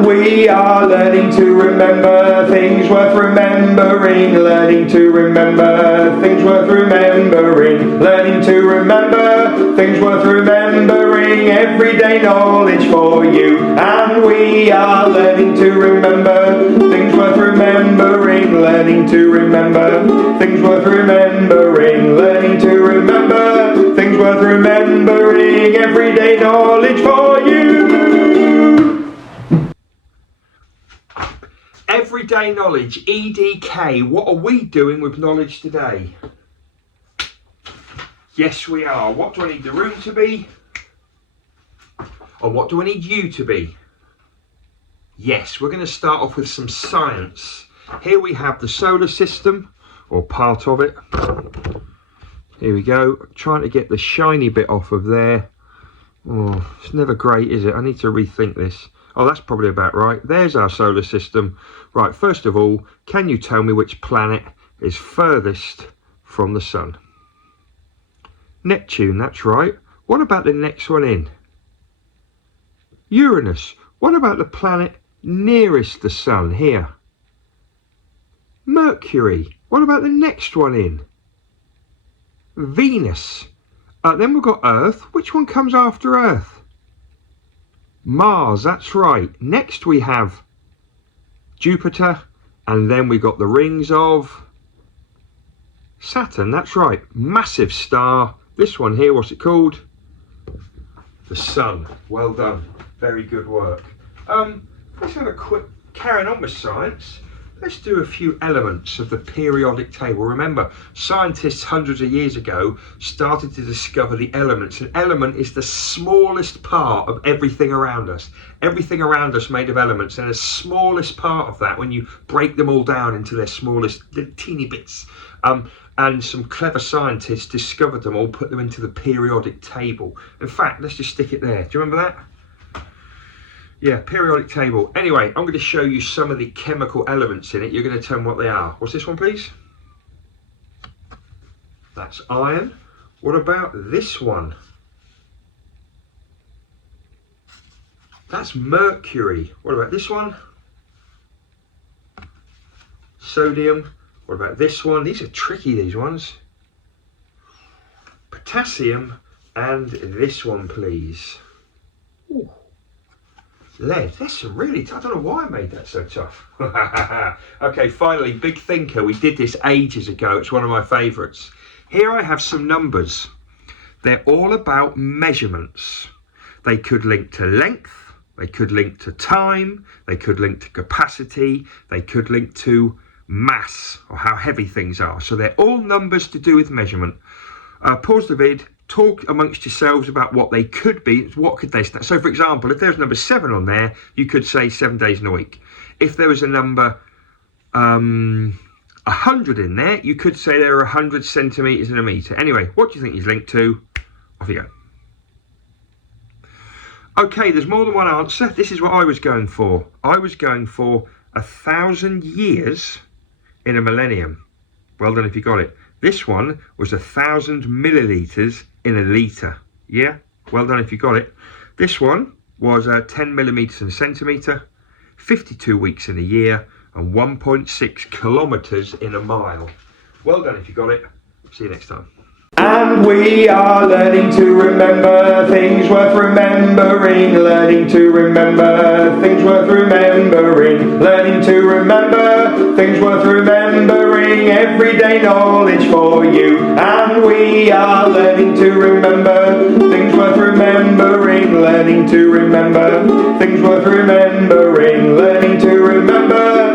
And we are learning to remember things worth remembering, learning to remember things worth remembering, learning to remember things worth remembering, everyday knowledge for you. And we are learning to remember things worth remembering, learning to remember things worth remembering, learning to remember things worth remembering, everyday knowledge for you. Everyday knowledge, EDK. What are we doing with knowledge today? Yes, we are. What do I need the room to be? Or what do I need you to be? Yes, we're going to start off with some science. Here we have the solar system, or part of it. Here we go. Trying to get the shiny bit off of there. Oh, it's never great, is it? I need to rethink this. Oh, that's probably about right. There's our solar system. Right, first of all, can you tell me which planet is furthest from the sun? Neptune, that's right. What about the next one in? Uranus. What about the planet nearest the sun here? Mercury. What about the next one in? Venus. Then we've got Earth. Which one comes after Earth? Mars, that's right. Next we have Jupiter, and then we got the rings of Saturn, that's right. Massive star. This one here, what's it called? The Sun. Well done. Very good work. Let's have a quick carrying on with science. Let's do a few elements of the periodic table. Remember, scientists hundreds of years ago started to discover the elements. An element is the smallest part of everything around us. Everything around us made of elements, and the smallest part of that, when you break them all down into their smallest little teeny bits, and some clever scientists discovered them all, put them into the periodic table. In fact, let's just stick it there. Do you remember that? Yeah, periodic table. Anyway, I'm going to show you some of the chemical elements in it. You're going to tell me what they are. What's this one, please? That's iron. What about this one? That's mercury. What about this one? Sodium. What about this one? These are tricky, these ones. Potassium. And this one, please. Ooh. Lead. That's some really tough. I don't know why I made that so tough. Okay, finally, Big Thinker. We did this ages ago. It's one of my favourites. Here I have some numbers. They're all about measurements. They could link to length. They could link to time. They could link to capacity. They could link to mass, or how heavy things are. So they're all numbers to do with measurement. Pause the vid. Talk amongst yourselves about what they could be. What could they stand? So, for example, if there's number 7 on there, you could say 7 days in a week. If there was a number 100 in there, you could say there are 100 centimetres in a metre. Anyway, what do you think is linked to? Off you go. Okay, there's more than one answer. This is what I was going for. I was going for 1,000 years in a millennium. Well done if you got it. This one was 1,000 millilitres in a litre. Yeah, well done if you got it. This one was 10 millimetres in a centimetre, 52 weeks in a year, and 1.6 kilometres in a mile. Well done if you got it. See you next time. And we are learning to remember things worth remembering, learning to remember things worth remembering, learning to remember things worth remembering, everyday knowledge for you. And we are learning to remember things worth remembering, learning to remember things worth remembering, learning to remember